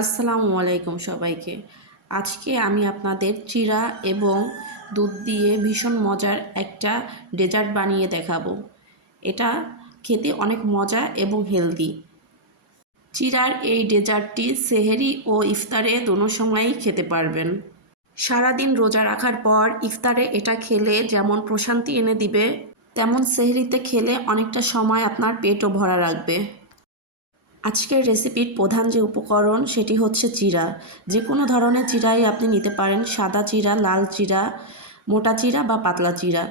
আসসালামু আলাইকুম সবাইকে। আজকে আমি আপনাদের চিরা এবং দুধ দিয়ে ভীষণ মজার একটা ডেজার্ট বানিয়ে দেখাবো। এটা খেতে অনেক মজা এবং হেলদি। চিরার এই ডেজার্টটি সেহেরি ও ইফতারে দোনো সময়ই খেতে পারবেন। সারাদিন রোজা রাখার পর ইফতারে এটা খেলে যেমন প্রশান্তি এনে দিবে, তেমন সেহরিতে খেলে অনেকটা সময় আপনার পেটও ভরা রাখবে। আজকের রেসিপির প্রধান যে উপকরণ সেটি হচ্ছে চিরা। যে কোনো ধরনের চিরাই আপনি নিতে পারেন। সাদা চিরা, লাল চিরা, মোটা চিরা বা পাতলা চিরা।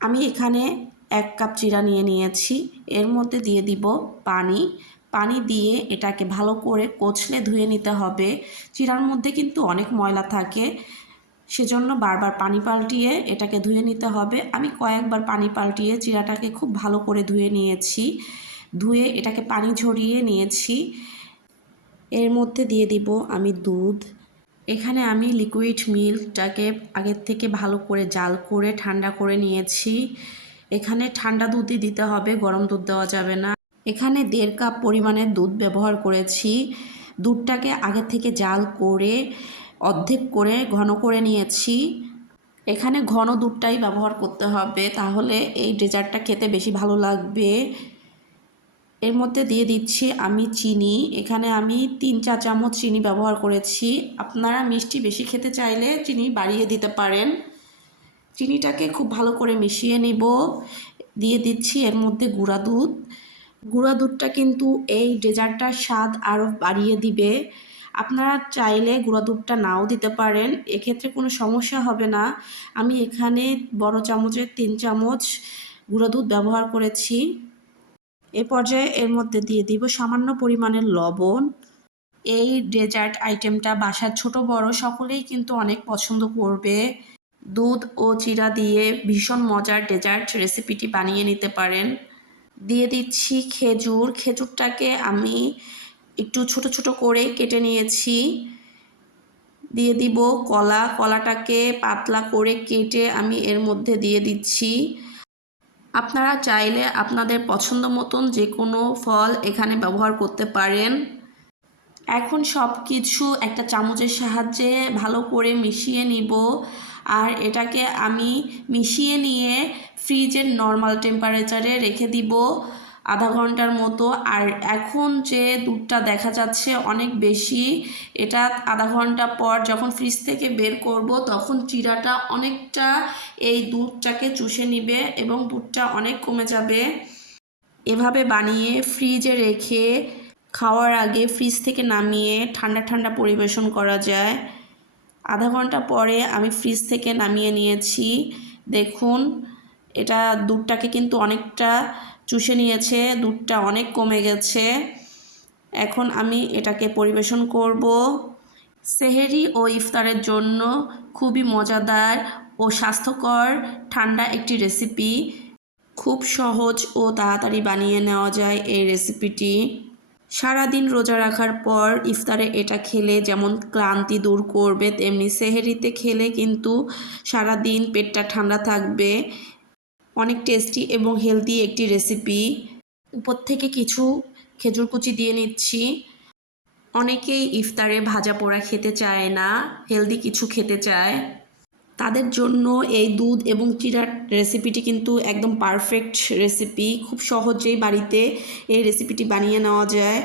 আমি এখানে এক কাপ চিরা নিয়ে নিয়েছি। এর মধ্যে দিয়ে দিব পানি। পানি দিয়ে এটাকে ভালো করে কচলে ধুয়ে নিতে হবে। চিরার মধ্যে কিন্তু অনেক ময়লা থাকে। সেজন্য বারবার পানি পাল্টিয়ে এটাকে ধুয়ে নিতে হবে। আমি কয়েকবার পানি পাল্টিয়ে চিরাটাকে খুব ভালো করে ধুয়ে নিয়েছি। ধুয়ে এটাকে পানি ঝরিয়ে নিয়েছি। এর মধ্যে দিয়ে দিব আমি দুধ। এখানে আমি লিকুইড মিল্কটাকে আগের থেকে ভালো করে জাল করে, ঠান্ডা করে নিয়েছি। এখানে ঠান্ডা দুধই দিতে হবে, গরম দুধ দেওয়া যাবে না। এখানে দেড় কাপ পরিমাণের দুধ ব্যবহার করেছি। দুধটাকে আগে থেকে জাল করে, অর্ধেক করে ঘন করে নিয়েছি। এখানে ঘন দুধটাই ব্যবহার করতে হবে, তাহলে এই ডেজার্টটা খেতে বেশি ভালো লাগবে। এর মধ্যে দিয়ে দিচ্ছি আমি চিনি। এখানে আমি তিন চা চামচ চিনি ব্যবহার করেছি। আপনারা মিষ্টি বেশি খেতে চাইলে চিনি বাড়িয়ে দিতে পারেন। চিনিটাকে খুব ভালো করে মিশিয়ে নিব। দিয়ে দিচ্ছি এর মধ্যে গুঁড়া দুধ। গুঁড়া দুধটা কিন্তু এই ডেজার্টটার স্বাদ আরও বাড়িয়ে দিবে। আপনারা চাইলে গুঁড়া দুধটা নাও দিতে পারেন। এক্ষেত্রে কোনো সমস্যা হবে না। আমি এখানে বড় চামচের তিন চামচ গুঁড়া দুধ ব্যবহার করেছি। এ পর্যায়ে এর মধ্যে দিয়ে দিব সামান্য পরিমাণের লবণ। এই ডেজার্ট আইটেমটা বাসার ছোট বড় সকলেই কিন্তু অনেক পছন্দ করবে। দুধ ও চিরা দিয়ে ভীষণ মজার ডেজার্ট রেসিপিটি বানিয়ে নিতে পারেন। দিয়ে দিচ্ছি খেজুর। খেজুরটাকে আমি একটু ছোট ছোট করে কেটে নিয়েছি। দিয়ে দিব কলা। কলাটাকে পাতলা করে কেটে আমি এর মধ্যে দিয়ে দিচ্ছি। আপনারা চাইলে আপনাদের পছন্দ মতন যে কোনো ফল এখানে ব্যবহার করতে পারেন। এখন সব কিছু একটা চামচের সাহায্যে ভালো করে মিশিয়ে নিব। আর এটাকে আমি মিশিয়ে নিয়ে ফ্রিজের নর্মাল টেম্পারেচারে রেখে দিব। আধা ঘণ্টার মতো। আর এখন যে দুধটা দেখা যাচ্ছে অনেক বেশি, এটা আধা ঘণ্টা পর যখন ফ্রিজ থেকে বের করব, তখন চিরাটা অনেকটা এই দুধটাকে চুষে নিবে এবং দুধটা অনেক কমে যাবে। এভাবে বানিয়ে ফ্রিজে রেখে খাওয়ার আগে ফ্রিজ থেকে নামিয়ে ঠান্ডা ঠান্ডা পরিবেশন করা যায়। আধা ঘণ্টা পরে আমি ফ্রিজ থেকে নামিয়ে নিয়েছি। দেখুন এটা দুধটাকে কিন্তু অনেকটা চুষে নিয়েছে, দুধটা অনেক কমে গেছে। এখন আমি এটাকে পরিবেশন করব। সেহেরি ও ইফতারের জন্য খুবই মজাদার ও স্বাস্থ্যকর ঠান্ডা একটি রেসিপি। খুব সহজ ও তাড়াতাড়ি বানিয়ে নেওয়া যায় এই রেসিপিটি। সারাদিন রোজা রাখার পর ইফতারে এটা খেলে যেমন ক্লান্তি দূর করবে, তেমনি সেহেরিতে খেলে কিন্তু সারাদিন পেটটা ঠান্ডা থাকবে। অনেক টেস্টি এবং হেলদি একটি রেসিপি উপর থেকে কিছু খেজুর কুচি দিয়ে নিচ্ছি। অনেকেই ইফতারে ভাজা পোড়া খেতে চায় না হেলদি কিছু খেতে চায়। তাদের জন্য এই দুধ এবং চিরার রেসিপিটি কিন্তু একদম পারফেক্ট রেসিপি খুব সহজেই বাড়িতে এই রেসিপিটি বানিয়ে নেওয়া যায়।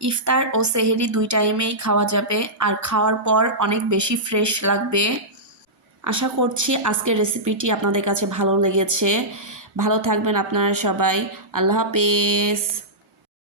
ইফতার ও সেহেরি দুই টাইমেই খাওয়া যাবে। আর খাওয়ার পর অনেক বেশি ফ্রেশ লাগবে। আশা করছি আজকের রেসিপিটি আপনাদের কাছে ভালো লেগেছে। ভালো থাকবেন আপনারা সবাই। আল্লাহ হাফেজ।